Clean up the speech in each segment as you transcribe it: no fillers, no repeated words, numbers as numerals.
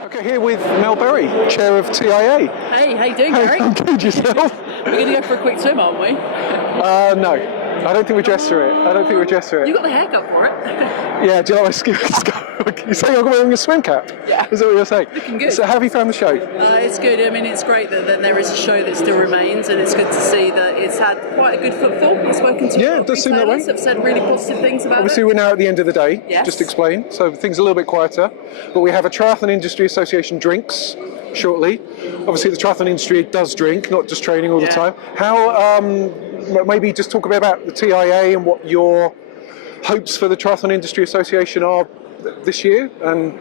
Okay, here with Mel Berry, chair of TIA. Hey, how you doing, Gary? I'm good, yourself? We're going to go for a quick swim, aren't we? No, I don't think we're dressed for it. You got the haircut for it. Yeah, do you like my You're saying I'm wearing a swim cap? Yeah. Is that what you're saying? Looking good. So how have you found the show? It's good. I mean, it's great that there is a show that still remains, and it's good to see that it's had quite a good footfall. I've spoken to Yeah, it does seem that way. Have said really positive things about Obviously, it. we're now at the end of the day, Yes. just to explain, so things are a little bit quieter. But we have a Triathlon Industry Association drinks shortly. Obviously, the triathlon industry does drink, not just training all the time. How, maybe just talk a bit about the TIA and what your hopes for the Triathlon Industry Association are this year. And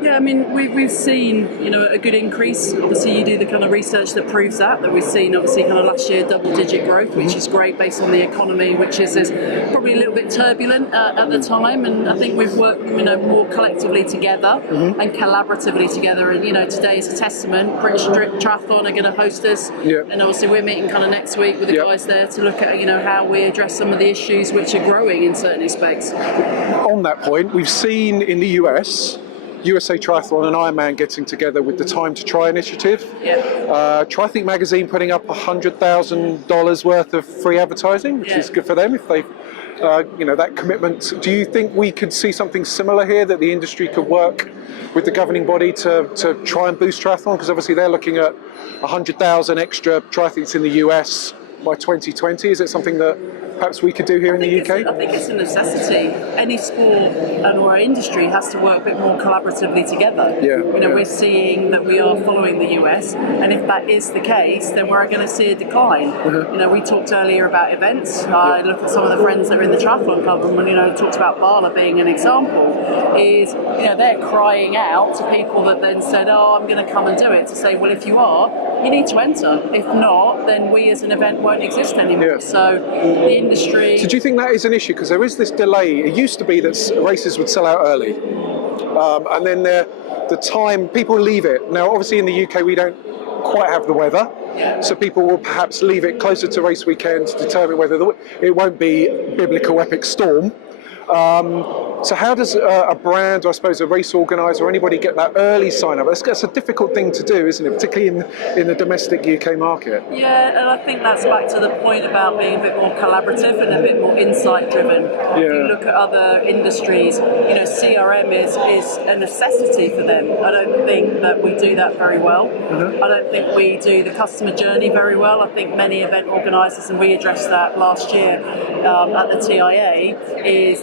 Yeah, I mean, we've seen, a good increase. Obviously, you do the kind of research that proves that we've seen, obviously, kind of last year double-digit growth, which is great based on the economy, which is probably a little bit turbulent at the time. And I think we've worked, more collectively together and collaboratively together. And, today is a testament. British Triathlon are going to host us. Yeah. And obviously, we're meeting kind of next week with the guys there to look at, how we address some of the issues which are growing in certain aspects. On that point, we've seen in the US, USA Triathlon and Ironman getting together with the Time to Try initiative. Yeah. Triathlete magazine putting up $100,000 worth of free advertising, which is good for them if they, that commitment. Do you think we could see something similar here, that the industry could work with the governing body to try and boost triathlon? Because obviously they're looking at 100,000 extra triathletes in the US by 2020. Is it something that perhaps we could do here in the UK? I think it's a necessity. Any sport or our industry has to work a bit more collaboratively together. We're seeing that we are following the US, and if that is the case, then we're going to see a decline. We talked earlier about events. I look at some of the friends that are in the triathlon club, and talked about Bala being an example. Is they're crying out to people that then said, "Oh, I'm going to come and do it." To say, well, if you are, you need to enter. If not, then we as an event won't exist anymore. So the industry. So do you think that is an issue? Because there is this delay. It used to be that races would sell out early, and then the time people leave it. Now, obviously in the UK we don't quite have the weather, so people will perhaps leave it closer to race weekend to determine whether it won't be biblical epic storm. So how does a brand, or I suppose a race organiser or anybody get that early sign up? That's a difficult thing to do, isn't it? Particularly in the domestic UK market. Yeah, and I think that's back to the point about being a bit more collaborative and a bit more insight driven. If you look at other industries, CRM is a necessity for them. I don't think that we do that very well. I don't think we do the customer journey very well. I think many event organisers, and we addressed that last year at the TIA, is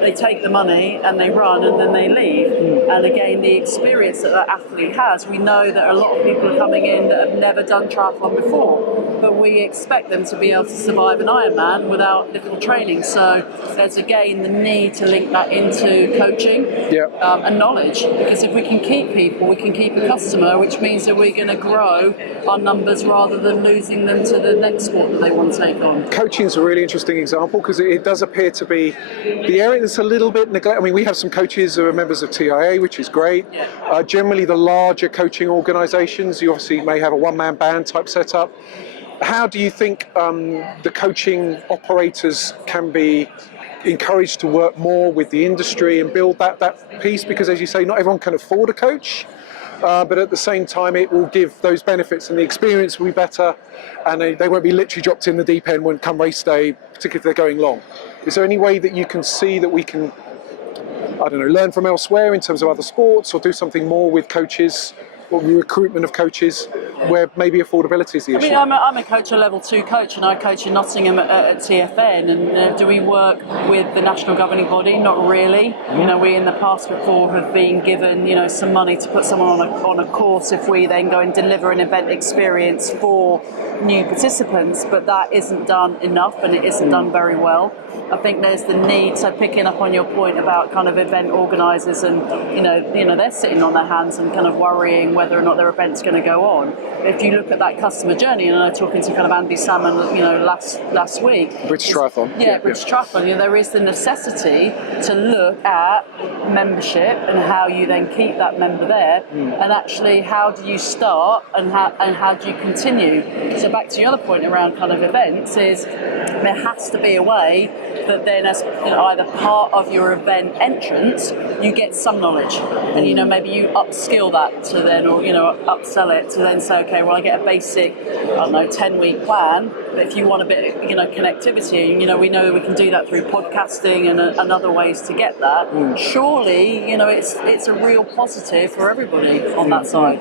they take the money and they run and then they leave. And again, the experience that athlete has, we know that a lot of people are coming in that have never done triathlon before, but we expect them to be able to survive an Ironman without little training. So there's again the need to link that into coaching and knowledge, because if we can keep people, we can keep a customer, which means that we're going to grow our numbers rather than losing them to the next sport that they want to take on. Coaching is a really interesting example, because it does appear to be the area that's a little bit neglected. I mean, we have some coaches who are members of TIA, which is great. Generally, the larger coaching organisations, you obviously may have a one-man band type setup. How do you think the coaching operators can be encouraged to work more with the industry and build that piece? Because, as you say, not everyone can afford a coach. But at the same time, it will give those benefits, and the experience will be better, and they won't be literally dropped in the deep end when come race day, particularly if they're going long. Is there any way that you can see that we can, learn from elsewhere in terms of other sports, or do something more with coaches, or recruitment of coaches, where maybe affordability is the issue? I mean, I'm a coach, a level 2 coach, and I coach in Nottingham at TFN. And do we work with the national governing body? Not really. We in the past before have been given, some money to put someone on a course if we then go and deliver an event experience for new participants, but that isn't done enough, and it isn't done very well. I think there's the need, so picking up on your point about kind of event organisers, and they're sitting on their hands and kind of worrying whether or not their event's going to go on. If you look at that customer journey, and I'm talking to kind of Andy Salmon, last week. British Triathlon. British Triathlon. There is the necessity to look at membership and how you then keep that member there, and actually how do you start and how do you continue. So back to your other point around kind of events is there has to be a way that then as either part of your event entrance you get some knowledge, and maybe you upskill that to then, or upsell it to then say, okay, well I get a basic 10-week plan, but if you want a bit connectivity, we know that we can do that through podcasting and other ways to get that. Surely it's a real positive for everybody on that side.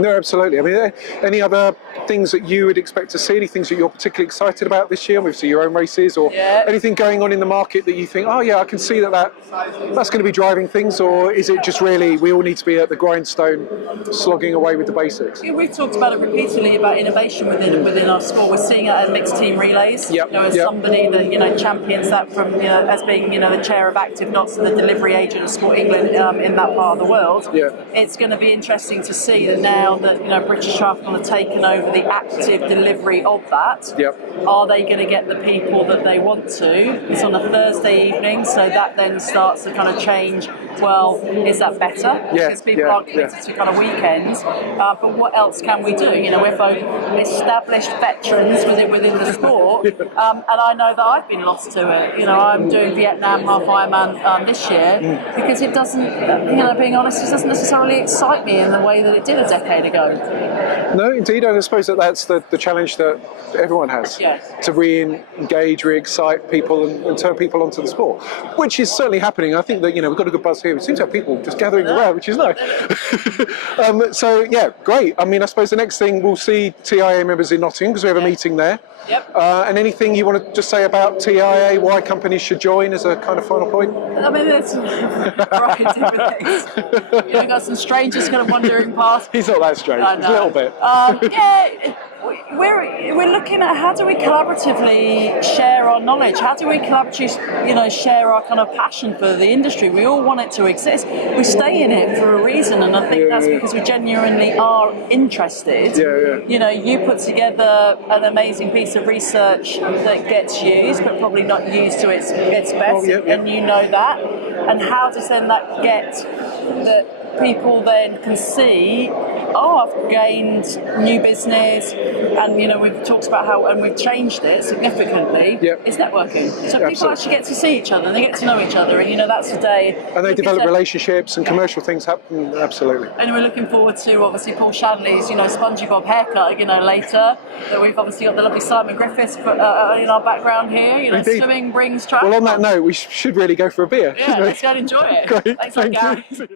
No, absolutely. I mean, any other things that you would expect to see, any things that you're particularly excited about this year, obviously your own races, or anything going on in the market that you think, oh yeah, I can see that's going to be driving things, or is it just really we all need to be at the grindstone slogging away with the basics? We've talked about it repeatedly about innovation within our sport. We're seeing it at mixed team relays. As somebody that champions that from as being the chair of Active Knots and the delivery agent of Sport England in that part of the world. It's going to be interesting to see that now that British Triathlon have taken over the active delivery of that. Are they going to get the people that they want to? It's on a Thursday evening, so that then starts to kind of change. Well, is that better? Because people aren't committed to kind of weekends. But what else can we do? We're both established veterans within the sport, and I know that I've been lost to it. I'm doing Vietnam half Ironman this year because it doesn't, being honest, it doesn't necessarily excite me in the way that it did a decade ago. No, indeed, and I suppose that's the challenge that everyone has, to re-engage, re-excite people and turn people onto the sport, which is certainly happening. I think that we've got a good buzz here. It seems to have people just gathering around, which is nice. So yeah, great. I mean, I suppose the next thing we'll see TIA members in Nottingham because we have a meeting there. And anything you want to just say about TIA, why companies should join as a kind of final point? I mean, there's a variety of different things. You've got some strangers kind of wandering past. He's not that strange, a little bit. We're looking at how do we collaboratively share our knowledge? How do we collaboratively, share our kind of passion for the industry? We all want it to exist. We stay in it for a reason, and I think that's because we genuinely are interested. You put together an amazing piece of research that gets used, but probably not used to its best, and you know that. And how does then that get that people then can see, I've gained new business, and we've talked about how, and we've changed it significantly. It's networking, so people actually get to see each other, and they get to know each other, and that's the day. And they develop relationships, and commercial things happen. Absolutely. And we're looking forward to obviously Paul Shanley's Spongy Bob haircut later. That we've obviously got the lovely Simon Griffiths in our background here. Swimming brings travel. Well, on that note, we should really go for a beer. Let's go and enjoy it. Great. Thanks, guys.